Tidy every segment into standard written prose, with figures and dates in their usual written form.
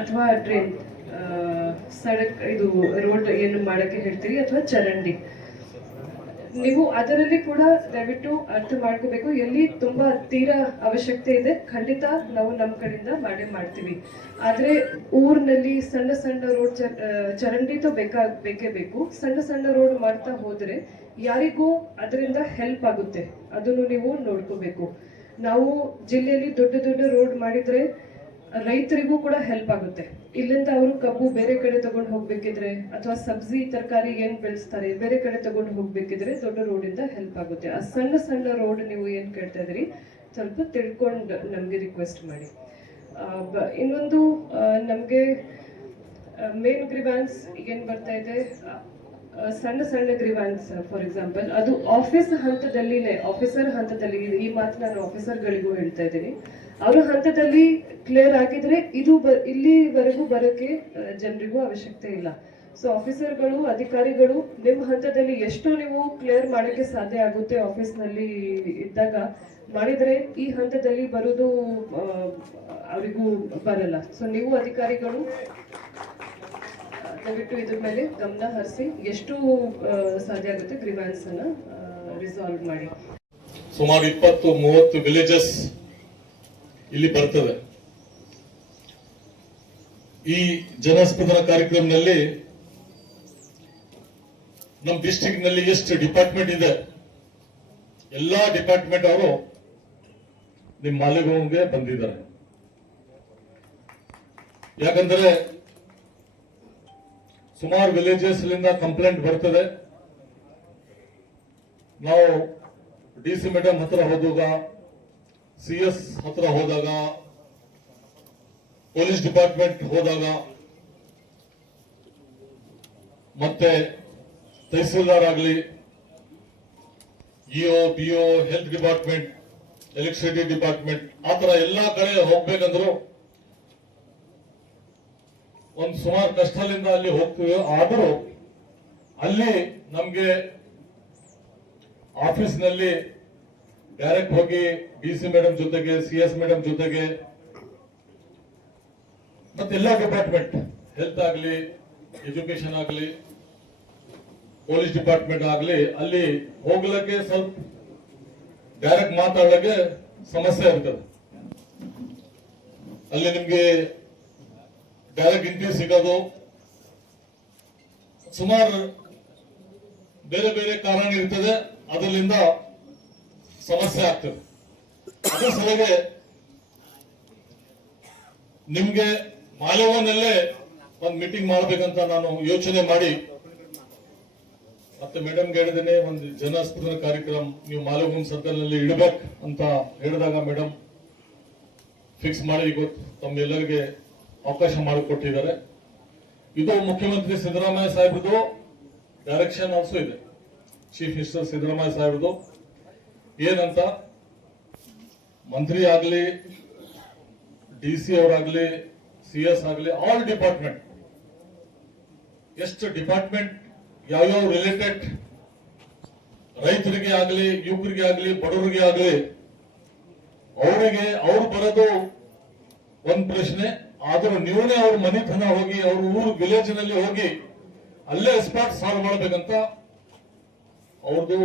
ಅಥವಾ ಡ್ರೈನ್, ಸಡಕ್ ಇದು ರೋಡ್ ಏನು ಮಾಡಕ್ಕೆ ಹೇಳ್ತೀರಿ ಅಥವಾ ಚರಂಡಿ, ನೀವು ಅದರಲ್ಲಿ ಕೂಡ ದಯವಿಟ್ಟು ಅರ್ಥ ಮಾಡ್ಕೋಬೇಕು. ಎಲ್ಲಿ ತುಂಬಾ ತೀರಾ ಅವಶ್ಯಕತೆ ಇದೆ ಖಂಡಿತ ನಾವು ನಮ್ಮ ಕಡೆಯಿಂದ ಮಾಡ್ತೀವಿ. ಆದ್ರೆ ಊರಿನಲ್ಲಿ ಸಣ್ಣ ಸಣ್ಣ ರೋಡ್ ಚರಂಡಿతో ಬೇಕೇ ಬೇಕು. ಸಣ್ಣ ಸಣ್ಣ ರೋಡ್ ಮಾಡ್ತಾ ಹೋದ್ರೆ ಯಾರಿಗೂ ಅದರಿಂದ ಹೆಲ್ಪ್ ಆಗುತ್ತೆ, ಅದನ್ನು ನೀವು ನೋಡ್ಕೋಬೇಕು. ನಾವು ಜಿಲ್ಲೆಯಲ್ಲಿ ದೊಡ್ಡ ದೊಡ್ಡ ರೋಡ್ ಮಾಡಿದ್ರೆ ರೈತರಿಗೂ ಕೂಡ ಹೆಲ್ಪ್ ಆಗುತ್ತೆ. ಇಲ್ಲಿಂದ ಅವರು ಕಬ್ಬು ಬೇರೆ ಕಡೆ ತಗೊಂಡು ಹೋಗ್ಬೇಕಿದ್ರೆ ಅಥವಾ ಸಬ್ಜಿ ತರಕಾರಿ ಏನ್ ಬೆಳೆಸ್ತಾರೆ ಬೇರೆ ಕಡೆ ತಗೊಂಡು ಹೋಗ್ಬೇಕಿದ್ರೆ ದೊಡ್ಡ ರೋಡ್ ಇಂದ ಹೆಲ್ಪ್ ಆಗುತ್ತೆ. ಆ ಸಣ್ಣ ಸಣ್ಣ ರೋಡ್ ನೀವು ಏನ್ ಕೇಳ್ತಾ ಇದ್ರಿ ಸ್ವಲ್ಪ ತಿಳ್ಕೊಂಡು ನಮ್ಗೆ ರಿಕ್ವೆಸ್ಟ್ ಮಾಡಿ. ಇನ್ನೊಂದು ನಮ್ಗೆ ಮೇನ್ ಗ್ರಿವಾನ್ಸ್ ಏನ್ ಬರ್ತಾ ಇದೆ, ಸಣ್ಣ ಸಣ್ಣ ಗ್ರಿವಾನ್ಸ್ ಫಾರ್ ಎಕ್ಸಾಂಪಲ್ ಅದು ಆಫೀಸ್ ಹಂತದಲ್ಲಿನೇ, ಆಫೀಸರ್ ಹಂತದಲ್ಲಿ, ಈ ಮಾತು ನಾನು ಆಫೀಸರ್ಗಳಿಗೂ ಹೇಳ್ತಾ ಇದ್ದೀನಿ, ಅವರ ಹಂತದಲ್ಲಿ ಕ್ಲಿಯರ್ ಆಗಿದ್ರೆ ಇದು ಇಲ್ಲಿವರೆಗೂ ಬರೋಕೆ ಜನರಿಗೂ ಅವಶ್ಯಕತೆ ಇಲ್ಲ. ಸೊ ಆಫೀಸರ್ಗಳು, ಅಧಿಕಾರಿಗಳು ನಿಮ್ಮ ಹಂತದಲ್ಲಿ ಎಷ್ಟು ನೀವು ಕ್ಲಿಯರ್ ಮಾಡೋಕ್ಕೆ ಸಾಧ್ಯ ಆಗುತ್ತೆ ಆಫೀಸ್ನಲ್ಲಿ ಇದ್ದಾಗ ಮಾಡಿದ್ರೆ ಈ ಹಂತದಲ್ಲಿ ಬರೋದು ಅವರಿಗೂ ಬರಲ್ಲ. ಸೊ ನೀವು ಅಧಿಕಾರಿಗಳು ದಯವಿಟ್ಟು ಇದ್ರ ಮೇಲೆ ಗಮನ ಹರಿಸಿ ಎಷ್ಟು ಸಾಧ್ಯ ಆಗುತ್ತೆ ಗ್ರಿವಾನ್ಸ್ ಅನ್ನ ರಿಸಾಲ್ವ್ ಮಾಡಿ. ಸುಮಾರು 20-30 ವಿಲೇಜಸ್ ಇಲ್ಲಿ ಬರ್ತದೆ. ಈ ಜನಸ್ಪಂದನ ಕಾರ್ಯಕ್ರಮದಲ್ಲಿ ನಮ್ಮ ಡಿಸ್ಟ್ರಿಕ್ಟ್ ನಲ್ಲಿ ಎಷ್ಟು ಡಿಪಾರ್ಟ್ಮೆಂಟ್ ಇದೆ, ಎಲ್ಲಾ ಡಿಪಾರ್ಟ್ಮೆಂಟ್ ಅವರು ನಿಮ್ಮ ಮಾಲೆಗಾಂವ್ಗೆ ಬಂದಿದ್ದಾರೆ. ಯಾಕಂದ್ರೆ ಸುಮಾರು ವಿಲೇಜಸ್ ಕಂಪ್ಲೇಂಟ್ ಬರ್ತದೆ. ನಾವು ಡಿಸಿ ಮೇಡಮ್ ಹತ್ರ ಹೋದಾಗ, CS ಹತ್ರ ಹೋದಾಗ, ಪೊಲೀಸ್ ಡಿಪಾರ್ಟ್ಮೆಂಟ್ ಹೋದಾಗ, ಮತ್ತೆ ತಹಸೀಲ್ದಾರ್ ಆಗಲಿ, EO, BO, health department, electricity department, ಆತರ ಎಲ್ಲಾ ಕಡೆ ಹೋಗ್ಬೇಕಂದ್ರು ಒಂದು ಸುಮಾರು ಕಷ್ಟದಿಂದ ಅಲ್ಲಿ ಹೋಗ್ತೀವಿ. ಆದರೂ ಅಲ್ಲಿ ನಮ್ಗೆ ಆಫೀಸ್ನಲ್ಲಿ ಡೈರೆಕ್ಟ್ ಹೋಗಿ DC ಮೇಡಮ್ ಜೊತೆಗೆ, CS ಮೇಡಮ್ ಜೊತೆಗೆ, ಮತ್ತೆಲ್ಲಾ ಡಿಪಾರ್ಟ್ಮೆಂಟ್, ಹೆಲ್ತ್ ಆಗಲಿ, ಎಜುಕೇಶನ್ ಆಗಲಿ, ಪೊಲೀಸ್ ಡಿಪಾರ್ಟ್ಮೆಂಟ್ ಆಗಲಿ, ಅಲ್ಲಿ ಹೋಗ್ಲಿಕ್ಕೆ ಸ್ವಲ್ಪ ಡೈರೆಕ್ಟ್ ಮಾತಾಡಲಿಕ್ಕೆ ಸಮಸ್ಯೆ ಇರ್ತದೆ. ಅಲ್ಲಿ ನಿಮ್ಗೆ ಡೈರೆಕ್ಟ್ ಎಂಟ್ರಿ ಸಿಗೋದು ಸುಮಾರು ಬೇರೆ ಬೇರೆ ಕಾರಣ ಇರ್ತದೆ, ಅದರಿಂದ ಸಮಸ್ಯೆ ಆಗ್ತದೆ. ಅದರ ಸಲುವಾಗಿ ನಿಮ್ಗೆ ಮಾಲವನಲ್ಲೇ ಒಂದು ಮೀಟಿಂಗ್ ಮಾಡ್ಬೇಕಂತ ನಾನು ಯೋಚನೆ ಮಾಡಿ ಮತ್ತೆ ಮೇಡಮ್ಗೆ ಹೇಳಿದ್ದೇನೆ, ಒಂದು ಜನಸ್ಪಂದನ ಕಾರ್ಯಕ್ರಮ ನೀವು ಮಾಲವನ್ ಸರ್ಕಲ್ ನಲ್ಲಿ ಇಡಬೇಕು ಅಂತ ಹೇಳಿದಾಗ ಮೇಡಮ್ ಫಿಕ್ಸ್ ಮಾಡಿ ಇವತ್ತು ತಮ್ಮೆಲ್ಲರಿಗೆ ಅವಕಾಶ ಮಾಡಿಕೊಟ್ಟಿದ್ದಾರೆ. ಇದು ಮುಖ್ಯಮಂತ್ರಿ ಸಿದ್ದರಾಮಯ್ಯ ಸಾಹೇಬ್ರದು ಡೈರೆಕ್ಷನ್ ಆಲ್ಸೋ ಇದೆ, ಚೀಫ್ ಮಿನಿಸ್ಟರ್ ಸಿದ್ದರಾಮಯ್ಯ ಸಾಹೇಬ್ರದು. ಏನಂತ ಮಂತ್ರಿ ಆಗಲಿ, DC ಅವರಾಗ್ಲಿ, CS ಆಗಲಿ, ಆಲ್ ಡಿಪಾರ್ಟ್ಮೆಂಟ್, ಎಷ್ಟು ಡಿಪಾರ್ಟ್ಮೆಂಟ್ ಯಾವ್ಯಾವ ರಿಲೇಟೆಡ್ ರೈತರಿಗೆ ಆಗಲಿ, ಯುವಕರಿಗೆ ಆಗಲಿ, ಬಡವರಿಗೆ ಆಗಲಿ, ಅವರಿಗೆ ಅವ್ರು ಬರೋದು ಒಂದ್ ಪ್ರಶ್ನೆ. ಆದ್ರೂ ನೀವೇ ಅವ್ರ ಮನೆತನ ಹೋಗಿ, ಅವ್ರ ಊರು ವಿಲೇಜ್ ನಲ್ಲಿ ಹೋಗಿ ಅಲ್ಲೇ ಸ್ಪಾಟ್ ಸಾಲ್ವ್ ಮಾಡಬೇಕಂತ ಅವ್ರದ್ದು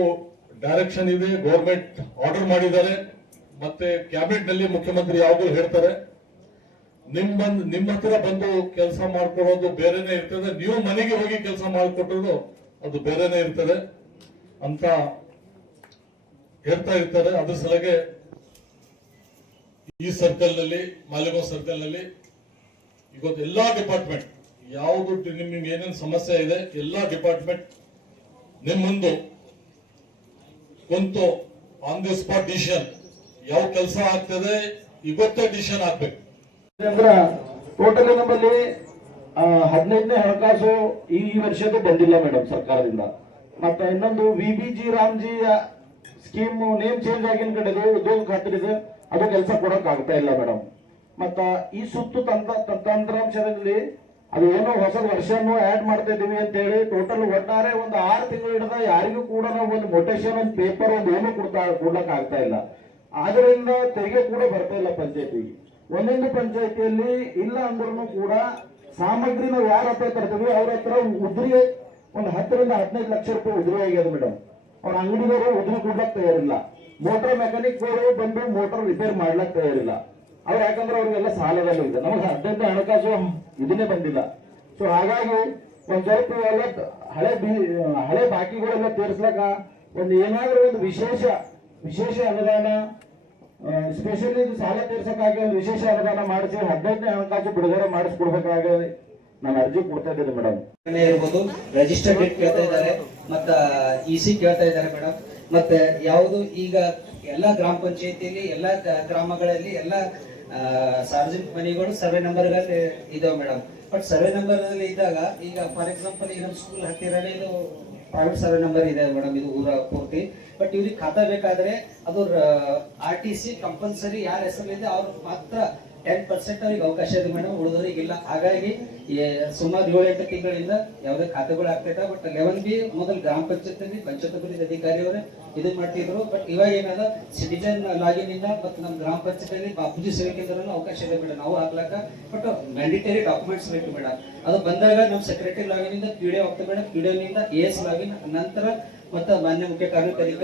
ಡೈರೆಕ್ಷನ್ ಇದೆ. ಗೌರ್ಮೆಂಟ್ ಆರ್ಡರ್ ಮತ್ತೆ ಕ್ಯಾಬಿನೆಟ್ ನಲ್ಲಿ ಮುಖ್ಯಮಂತ್ರಿ ಯಾವಾಗಲೂ ಹೇಳ್ತಾರೆ, ನಿಮ್ಮ ಹತ್ರ ಬಂದು ಕೆಲಸ ಮಾಡ್ಕೊಡೋದು ಬೇರೆನೆ ಇರ್ತದೆ, ನೀವು ಮನೆಗೆ ಹೋಗಿ ಕೆಲಸ ಮಾಡಿಕೊಟ್ಟೋದು ಅದು ಬೇರೆನೆ ಇರ್ತದೆ ಅಂತ ಹೇಳ್ತಾ ಇರ್ತಾರೆ. ಅದ್ರ ಸಲಗೆ ಈ ಸರ್ಕಲ್ ನಲ್ಲಿ, ಮಾಲೆಗಾಂವ್ ಸರ್ಕಲ್ ನಲ್ಲಿ ಇವತ್ತು ಎಲ್ಲಾ ಡಿಪಾರ್ಟ್ಮೆಂಟ್ ಯಾವುದು ನಿಮ್ಗೆ ಏನೇನು ಸಮಸ್ಯೆ ಇದೆ ಎಲ್ಲಾ ಡಿಪಾರ್ಟ್ಮೆಂಟ್ ನಿಮ್ ಮುಂದೆ ಕುಂತು ಆನ್ ದಿ ಸ್ಪಾಟ್ ಡಿಸಿಷನ್ ಯಾವ ಕೆಲಸ ಆಗ್ತದೆ ಇವತ್ತೇ ಡಿಸಿಷನ್ ಆಗ್ಬೇಕು. ಟೋಟಲ್ ನಮ್ಮಲ್ಲಿ 15ನೇ ಹಣಕಾಸು ಈ ವರ್ಷದ ಬಂದಿಲ್ಲ ಮೇಡಮ್ ಸರ್ಕಾರದಿಂದ. ಮತ್ತೆ ಇನ್ನೊಂದು VBG Ramji scheme name change ಆಗಿನ ಕಡೆದು ಉದ್ಯೋಗ ಖಾತ್ರಿ ಇದೆ, ಅದು ಕೆಲಸ ಕೊಡಕ್ ಆಗ್ತಾ ಇಲ್ಲ ಮೇಡಮ್. ಮತ್ತ ಈ ಸುತ್ತು ತಂತ್ರಾಂಶದಲ್ಲಿ ಅದು ಏನೋ ಹೊಸ ವರ್ಷನ್ನು ಆಡ್ ಮಾಡ್ತಾ ಇದೀವಿ ಅಂತ ಹೇಳಿ ಟೋಟಲ್ ಒಟ್ಟಾರೆ ಒಂದು 6 ತಿಂಗಳು ಹಿಡಿದ ಯಾರಿಗೂ ಕೂಡ ನಾವು ಒಂದು ಮೊಟೇಷನ್, ಒಂದು ಪೇಪರ್, ಒಂದು ಏನು ಕೊಡ್ಲಕ್ ಆಗ್ತಾ ಇಲ್ಲ. ಆದ್ರಿಂದ ತೆರಿಗೆ ಕೂಡ ಬರ್ತಾ ಇಲ್ಲ ಪಂಚಾಯತಿಗೆ. ಒಂದೊಂದು ಪಂಚಾಯತಿಯಲ್ಲಿ ಇಲ್ಲ ಅಂದ್ರೂ ಕೂಡ ಸಾಮಗ್ರಿ ನಾವು ಯಾರ ಹತ್ರ ತರ್ತೀವಿ ಅವ್ರ ಹತ್ರ ಉದ್ರಿ ಒಂದು 10 ರಿಂದ 15 ಲಕ್ಷ ರೂಪಾಯಿ ಉದ್ರಿ ಆಗ್ಯದ ಮೇಡಮ್. ಅವ್ರ ಅಂಗಡಿದವರು ಉದ್ರಿ ಕೊಡ್ಲಕ್ ತಯಾರಿಲ್ಲ. ಮೋಟಾರ್ ಮೆಕ್ಯಾನಿಕ್ ಬಂದು ಮೋಟಾರ್ ರಿಪೇರ್ ಮಾಡ್ಲಕ್ ತಯಾರಿಲ್ಲ. ಅವ್ರು ಯಾಕಂದ್ರೆ ಅವ್ರಿಗೆಲ್ಲ ಸಾಲದಲ್ಲಿ ಇದೆ. ನಮಗೆ ಸದ್ಯದ ಹಣಕಾಸು ಇದನ್ನೇ ಬಂದಿಲ್ಲ. ಸೊ ಹಾಗಾಗಿ ಒಂದ್ ಸ್ವಲ್ಪ ಎಲ್ಲ ಹಳೆ ಬಾಕಿಗಳೆಲ್ಲ ತೀರ್ಸ್ಲಕ್ಕ ಒಂದು ಏನಾದ್ರೂ ಒಂದು ವಿಶೇಷ ಅನುದಾನ, ಸ್ಪೆಷಲಿ ಸಾಲ ತೀರ್ಸಕ್ಕಾಗಿ ಒಂದು ವಿಶೇಷ ಅನುದಾನ ಮಾಡಿಸಿ 15ನೇ ಹಣಕಾಸು ಬಿಡುಗಡೆ ಮಾಡಿಸ್ಕೊಡ್ಬೇಕಾಗಿ ನಾನು ಅರ್ಜಿ ಕೊಡ್ತಾ ಇದ್ದೇನೆ ಮೇಡಮ್. ಇರ್ಬೋದು, ರಿಜಿಸ್ಟರ್ ಡೇಟ್ ಕೇಳ್ತಾ ಇದ್ದಾರೆ, ಮತ್ತ ಇಸಿ ಕೇಳ್ತಾ ಇದ್ದಾರೆ ಮೇಡಮ್. ಮತ್ತೆ ಯಾವುದು ಈಗ ಎಲ್ಲ ಗ್ರಾಮ ಪಂಚಾಯತಿಯಲ್ಲಿ ಎಲ್ಲ ಗ್ರಾಮಗಳಲ್ಲಿ ಎಲ್ಲ ಸಾರ್ವಜನಿಕ ಮನೆಗಳು ಸರ್ವೆ ನಂಬರ್ ಇದಾವೆ ಮೇಡಮ್. ಬಟ್ ಸರ್ವೆ ನಂಬರ್ ಅಲ್ಲಿ ಇದ್ದಾಗ ಈಗ ಫಾರ್ ಎಕ್ಸಾಂಪಲ್ ಈಗ ನಮ್ಮ ಸ್ಕೂಲ್ ಹತ್ತಿರನೇ ಇದು ಪ್ರೈವೇಟ್ ಸರ್ವೆ ನಂಬರ್ ಇದೆ ಮೇಡಮ್, ಇದು ಊರ ಪೂರ್ತಿ. ಬಟ್ ಇವ್ರಿಗೆ ಖಾತಾ ಬೇಕಾದ್ರೆ ಅದು RTC ಕಂಪಲ್ಸರಿ ಯಾರ ಹೆಸರಿದೆ ಅವ್ರು ಮಾತ್ರ 10% ಅವ್ರಿಗೆ ಅವಕಾಶ ಇದೆ ಮೇಡಮ್, ಉಳಿದವರಿಗಿಲ್ಲ. ಹಾಗಾಗಿ ಸುಮಾರು 7-8 ತಿಂಗಳಿಂದ ಯಾವುದೇ ಖಾತೆಗಳು ಆಗ್ತೈತೆ. ಬಟ್ 11B ಮೊದಲು ಗ್ರಾಮ ಪಂಚಾಯತ್ ಅಭಿವೃದ್ಧಿ ಅಧಿಕಾರಿಯವರೇ ಇದನ್ನ ಮಾಡ್ತಿದ್ರು. ಬಟ್ ಇವಾಗ ಏನದ ಸಿಟಿಜನ್ ಲಾಗಿನ್ ಇಂದ ಮತ್ತು ನಮ್ಮ ಗ್ರಾಮ ಪಂಚಾಯತ್ ಬಾಪೂಜಿ ಸೇವೆ ಕೇಂದ್ರನೂ ಅವಕಾಶ ಇದೆ ಮೇಡಮ್ ನಾವು ಹಾಕ್ಲಕ್ಕ. ಬಟ್ ಮ್ಯಾಂಡೇಟರಿ ಡಾಕ್ಯುಮೆಂಟ್ಸ್ ಬೇಕು ಮೇಡಮ್. ಅದು ಬಂದಾಗ ನಮ್ಮ ಸೆಕ್ರೆಟರಿ ಲಾಗಿನ್ ಇಂದ PDO ಆಗ್ತದೆ ಮೇಡಮ್, PDO ನಿಂದ AS ಲಾಗಿನ್, ನಂತರ ಮತ್ತು ಮಾನ್ಯ ಮುಖ್ಯ ಕಾರ್ಯಕಾರಿ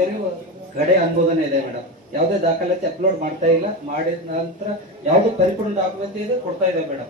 ಕಡೆ ಅನುಮೋದನೆ ಇದೆ ಮೇಡಮ್. ಯಾವುದೇ ದಾಖಲಾತಿ ಅಪ್ಲೋಡ್ ಮಾಡ್ತಾ ಇಲ್ಲ, ಮಾಡಿದ ನಂತರ ಯಾವ್ದು ಪರಿಪೂರ್ಣ ಡಾಕ್ಯುಮೆಂಟ್ ಇದೆ ಕೊಡ್ತಾ ಇದೆ ಮೇಡಮ್.